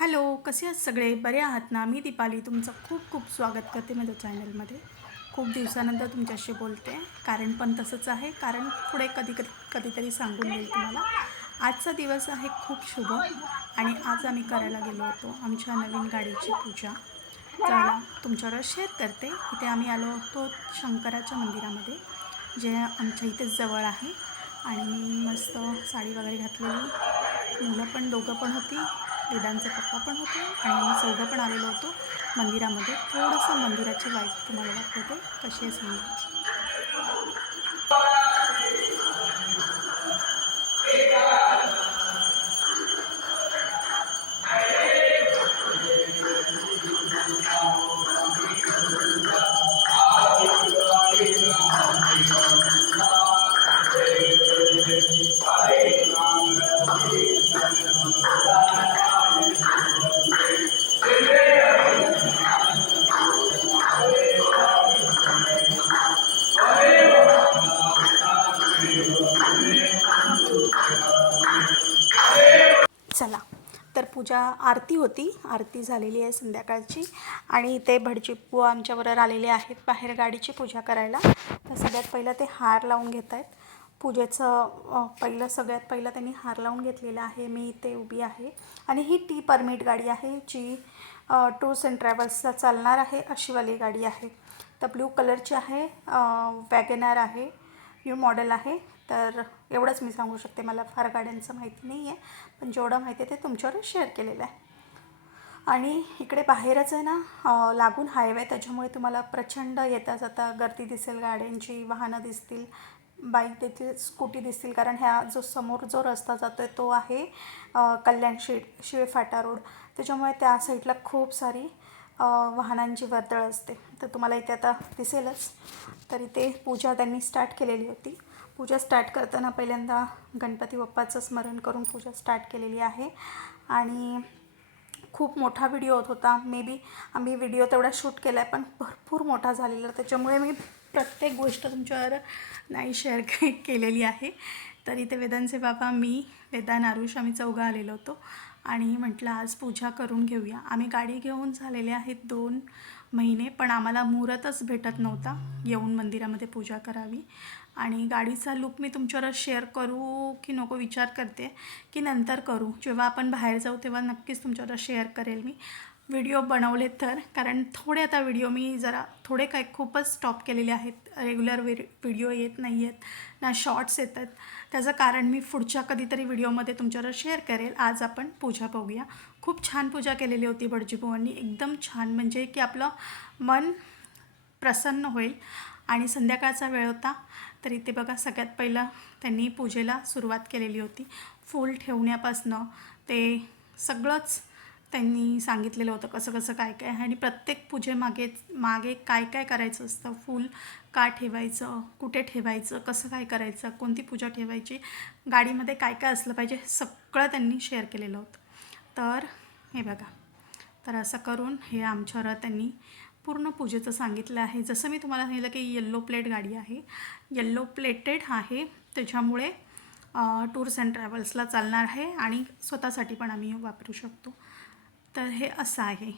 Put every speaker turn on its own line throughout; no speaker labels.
Hello कसे आहात सगळे? बरे आहात ना? मी दीपाली. तुमचं खूप खूप स्वागत करते माझ्या चॅनलमध्ये. खूप दिवसानंतर तुमच्याशी बोलते. कारण पण तसंच आहे. कारण पुढे कधी कधी कधीतरी सांगून देईल तुम्हाला. आजचा दिवस आहे खूप शुभ आणि आज आम्ही करायला गेलो होतो आमच्या नवीन गाडीची पूजा. चला तुमच्यावर शेअर करते. इथे आम्ही आलो होतो शंकराच्या मंदिरामध्ये जे आमच्या इथेच जवळ आहे. आणि मी मस्त साडी वगैरे घातलेली. मुलं पण दोघं पण होती. वेदांचे पप्पा पण होते आणि आम्ही चौघं पण आलेलो होतो मंदिरामध्ये. थोडंसं मंदिराची वाईट तुम्हाला दाखवते कशी आहे सांगा आरती होती. आरती झालेली आहे संध्याकाळची. आणि ते भटजीप्पू आमच्याबरोबर आलेले आहेत बाहेर गाडीची पूजा करायला. तर सगळ्यात पहिलं ते हार लावून घेत आहेत. पूजेचं पहिलं सगळ्यात पहिलं त्यांनी हार लावून घेतलेलं आहे. मी इथे उभी आहे. आणि ही टी परमिट गाडी आहे जी टूर्स अँड ट्रॅव्हल्सला चालणार आहे अशीवाली गाडी आहे. तर ब्ल्यू कलरची आहे वॅगनार आहे. न्यू मॉडेल आहे. तर एवढंच मी सांगू शकते. मला फार गाड्यांचं माहिती नाही आहे पण जेवढं माहिती आहे ते तुमच्यावर शेअर केलेलं आहे. आणि इकडे बाहेरच आहे ना लागून हायवे त्याच्यामुळे तुम्हाला प्रचंड येता जाता गर्दी दिसेल गाड्यांची वाहनं दिसतील बाईक देखील स्कूटी दिसतील. कारण ह्या जो समोर जो रस्ता जातो आहे तो आहे कल्याण शिड शिवे फाटा रोड त्याच्यामुळे त्या साईडला खूप सारी वाहनांची वर्दळ असते. तर तुम्हाला इथे आता दिसेलच. तर इथे पूजा त्यांनी स्टार्ट केलेली होती. पूजा स्टार्ट करताना पहिल्यांदा गणपती बाप्पाचं स्मरण करून पूजा स्टार्ट केलेली आहे. आणि खूप मोठा व्हिडिओ होत होता. मे बी आम्ही व्हिडिओ तेवढा शूट केला आहे पण भरपूर मोठा झालेला. त्याच्यामुळे मी प्रत्येक गोष्ट तुमच्यावर नाही शेअर के केलेली आहे. तर इथे वेदांचे बाबा मी वेदान आरुष आम्ही चौघा आलेलो होतो. आणि म्हटलं आज पूजा करून घेऊया. आम्ही गाडी घेऊन झालेले आहेत दोन महिने पण आम्हाला मुहूर्तच भेटत नव्हता. येऊन मंदिरामध्ये पूजा करावी. आणि गाडीचा लुक मी तुमच्यावर शेअर करू की नको विचार करते की नंतर करू. जेव्हा आपण बाहेर जाऊ तेव्हा नक्कीच तुमच्यावर शेअर करेल मी. व्हिडिओ बनवले तर. कारण थोडे आता व्हिडिओ मी जरा थोडे काय खूपच स्टॉप केलेले आहेत. रेग्युलर व्हि व्हिडिओ येत नाही आहेत ना शॉर्ट्स येतात. त्याचं कारण मी पुढच्या कधीतरी व्हिडिओमध्ये तुमच्यावर शेअर करेल. आज आपण पूजा बघूया. खूप छान पूजा केलेली होती भटजीभाऊंनी एकदम छान. म्हणजे की आपलं मन प्रसन्न होईल. आणि संध्याकाळचा वेळ होता. तर इथे बघा सगळ्यात पहिलं त्यांनी पूजेला सुरुवात केलेली होती. फूल ठेवण्यापासनं ते सगळंच त्यांनी सांगितलेलं होतं कसं कसं काय काय आणि प्रत्येक पूजेमागे मागे काय काय करायचं असतं. फूल का ठेवायचं कुठे ठेवायचं कसं काय करायचं कोणती पूजा ठेवायची गाडीमध्ये काय काय असलं पाहिजे सगळं त्यांनी शेअर केलेलं होतं. तर हे बघा. तर असं करून हे आमच्यावर त्यांनी पूर्ण पूजेचं सांगितलं आहे. जसं मी तुम्हाला सांगितलं की येल्लो प्लेट गाडी आहे. येल्लो प्लेटेड आहे. त्याच्यामुळे टूर्स अँड ट्रॅव्हल्सला चालणार आहे. आणि स्वतःसाठी पण आम्ही वापरू शकतो. तर हे असं आहे.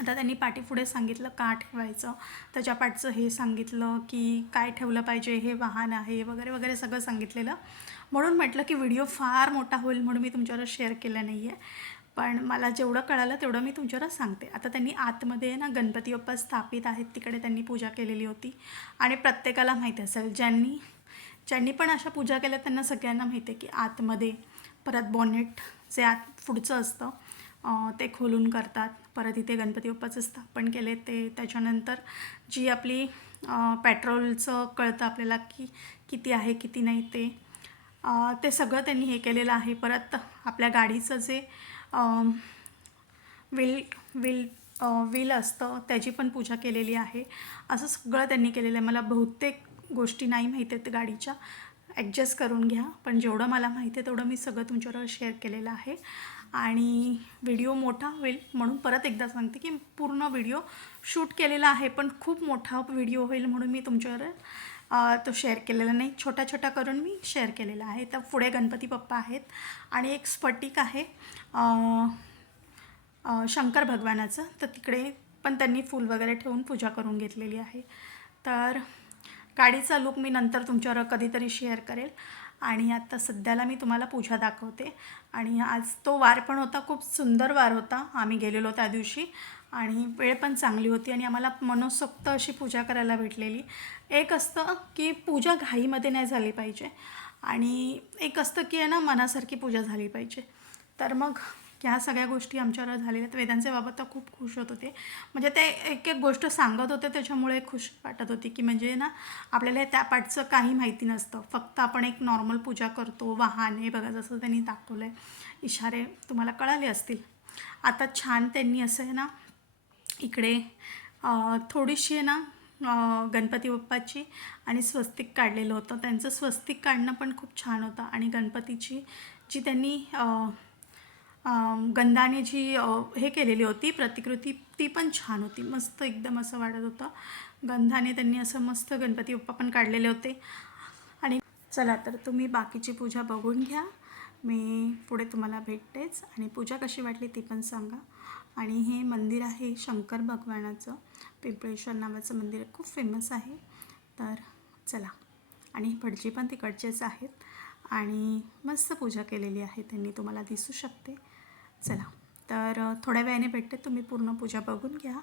आता त्यांनी पाठीपुढे सांगितलं का ठेवायचं? त्याच्या पाठचं हे सांगितलं की काय ठेवलं पाहिजे? हे वाहन आहे वगैरे वगैरे सगळं सांगितलेलं. म्हणून म्हटलं की व्हिडिओ फार मोठा होईल म्हणून मी तुमच्यावर शेअर केला नाही आहे पण मला जेवढं कळालं तेवढं मी तुमच्यावर सांगते. आता त्यांनी आतमध्ये ना गणपती बाप्पा स्थापित आहेत तिकडे त्यांनी पूजा केलेली होती. आणि प्रत्येकाला माहिती असेल ज्यांनी ज्यांनी पण अशा पूजा केल्या त्यांना सगळ्यांना माहिती आहे की आतमध्ये परत बॉनेट जे आत पुढचं असतं ते खोलून करतात. परत इथे गणपती बाप्पाचं स्थापन केले ते त्याच्यानंतर जी आपली पेट्रोलचं कळतं आपल्याला की किती आहे किती नाही ते ते सगळं त्यांनी हे केलेलं आहे. परत आपल्या गाडीचं जे व्हील विल विल विल असतं त्याची पण पूजा केलेली आहे. असं सगळं त्यांनी केलेलं आहे. मला बहुतेक गोष्टी नाही माहीत आहेत गाडीच्या. ॲडजस्ट करून घ्या. पण जेवढं मला माहिती आहे तेवढं मी सगळं तुमच्याबरोबर शेअर केलेलं आहे. आणि व्हिडिओ मोठा होईल म्हणून परत एकदा सांगते की पूर्ण व्हिडिओ शूट केलेला आहे पण खूप मोठा व्हिडिओ होईल म्हणून मी तुमच्यावर तो शेअर केलेला नाही. छोटा छोटा करून मी शेअर केलेला आहे. तर पुढे गणपती बाप्पा आहेत आणि एक स्फटिक आहे शंकर भगवानाचं. तर तिकडे पण त्यांनी फूल वगैरे ठेवून पूजा करून घेतलेली आहे. तर गाडीचा लुक मी नंतर तुमच्यावर कधीतरी शेअर करेल. आणि आता सध्याला मी तुम्हाला पूजा दाखवते. आणि आज तो वार पण होता खूप सुंदर वार होता. आम्ही गेलेलो त्या दिवशी. आणि वेळ पण चांगली होती आणि आम्हाला मनसोक्त अशी पूजा करायला भेटलेली. एक असतं की पूजा घाईमध्ये नाही झाली पाहिजे. आणि एक असतं की आहे ना मनासारखी पूजा झाली पाहिजे. तर मग की ह्या सगळ्या गोष्टी आमच्यावर झालेल्या आहेत. वेदांचे बाबा तर खूप खुश होत होते. म्हणजे ते एक एक गोष्ट सांगत होते त्याच्यामुळे खुश वाटत होती की म्हणजे ना आपल्याला त्या पाठचं काही माहिती नसतं. फक्त आपण एक नॉर्मल पूजा करतो वाहन हे बघा जसं त्यांनी दाखवलं आहे इशारे तुम्हाला कळाले असतील. आता छान त्यांनी असं आहे ना इकडे थोडीशी आहे ना गणपती बाप्पाची आणि स्वस्तिक काढलेलं होतं. त्यांचं स्वस्तिक काढणं पण खूप छान होतं. आणि गणपतीची जी त्यांनी गंधाने जी हे केलेली होती प्रतिकृती ती पण छान होती. मस्त एकदम असं वाटत होतं. गंधाने त्यांनी असं मस्त गणपती बाप्पा पण काढलेले होते. आणि चला तर तुम्ही बाकीची पूजा बघून घ्या. मी पुढे तुम्हाला भेटतेच. आणि पूजा कशी वाटली ती पण सांगा. आणि हे मंदिर आहे शंकर भगवानाचं. पिंपळेश्वर नावाचं मंदिर खूप फेमस आहे. तर चला. आणि भटजी पण तिकडचेच आहेत. आणि मस्त पूजा केलेली आहे. त्यांनी तुम्हाला दिसू शकते. चला. तर थोड्या वेळाने भेटते. तुम्ही पूर्ण पूजा बघून घ्या.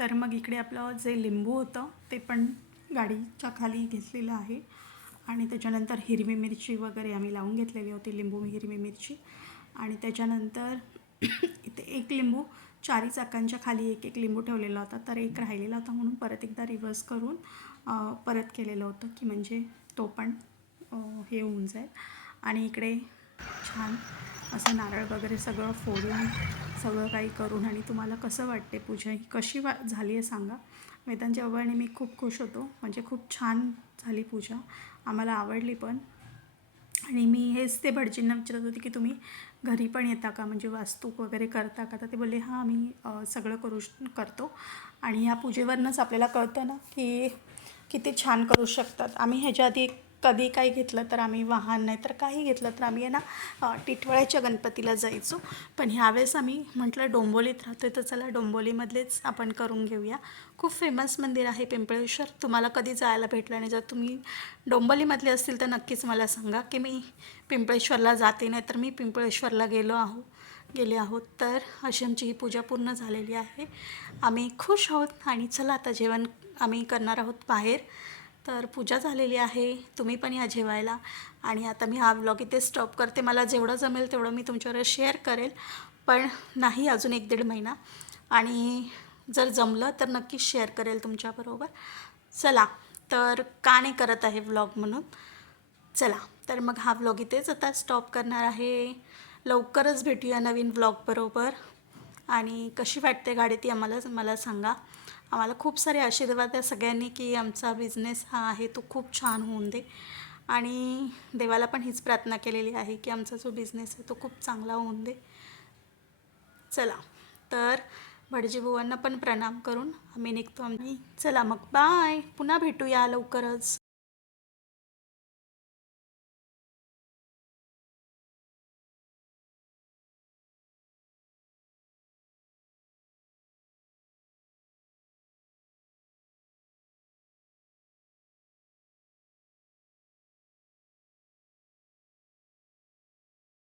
तर मग इकडे आपलं जे लिंबू होतं ते पण गाडीच्या खाली घेतलेलं आहे. आणि त्याच्यानंतर हिरवी मिरची वगैरे आम्ही लावून घेतलेली होती लिंबू हिरवी मिरची. आणि त्याच्यानंतर इथे एक लिंबू चारी चाकांच्या खाली एक एक लिंबू ठेवलेला होता. तर एक राहिलेला होता म्हणून परत एकदा रिव्हर्स करून परत केलेलं होतं की म्हणजे तो पण हे होऊन जाईल. आणि इकडे छान असं नारळ वगैरे सगळं फोडून सगळं काही करून आणि तुम्हाला कसं वाटते पूजा ही कशी वा झाली आहे सांगा. वेदांच्या बाबाने मी खूप खुश होतो. म्हणजे खूप छान झाली पूजा. आम्हाला आवडली पण. आणि मी हेच ते भटजींना विचारत होते की तुम्ही घरी पण येता का? म्हणजे वास्तू वगैरे करता का? तर ते बोलले हां आम्ही सगळं करू करतो. आणि ह्या पूजेवरनंच आपल्याला कळतं ना की किती छान करू शकतात. आम्ही ह्याच्या आधी कधी काही घेतलं तर आम्ही वाहन नाही तर काही घेतलं तर आम्ही आहे ना टिटवाळ्याच्या गणपतीला जायचो. पण ह्यावेळेस आम्ही म्हटलं डोंबोलीत राहतो तर चला डोंबोलीमधलेच आपण करून घेऊया. खूप फेमस मंदिर आहे पिंपळेश्वर. तुम्हाला कधी जायला भेटलं आणि जर तुम्ही डोंबोलीमधले असतील तर नक्कीच मला सांगा की मी पिंपळेश्वरला जाते नाही तर मी पिंपळेश्वरला गेलो आहो गेले आहोत. तर अशी आमची ही पूजा पूर्ण झालेली आहे. आम्ही खुश आहोत आणि चला आता जेवण आम्ही करणार आहोत बाहेर. तर पूजा झालेली आहे. तुम्ही पण या जेवायला. आणि आता मी हा व्लॉग इथे स्टॉप करते. मला जेवढं जमेल तेवढं मी तुमच्यावर शेअर करेल. पण नाही अजून एक दीड महिना. आणि जर जमलं तर नक्कीच शेअर करेल तुमच्याबरोबर. चला तर का नाही करत आहे व्लॉग म्हणून? चला तर मग हा व्लॉग इथेच आता स्टॉप करणार आहे. लवकरच भेटूया नवीन व्लॉग बरोबर. आणि कशी वाटते गाडी ती आम्हाला मला सांगा. आम्हाला खूप सारे आशीर्वाद आहे सगळ्यांनी की आमचा बिझनेस हा आहे तो खूप छान होऊन दे. आणि देवाला पण हीच प्रार्थना केलेली आहे की आमचा जो बिझनेस आहे तो खूप चांगला होऊन दे. चला तर भटजी बुवांना पण प्रणाम करून आम्ही निघतो आम्ही चला मग. बाय पुन्हा भेटूया लवकरच.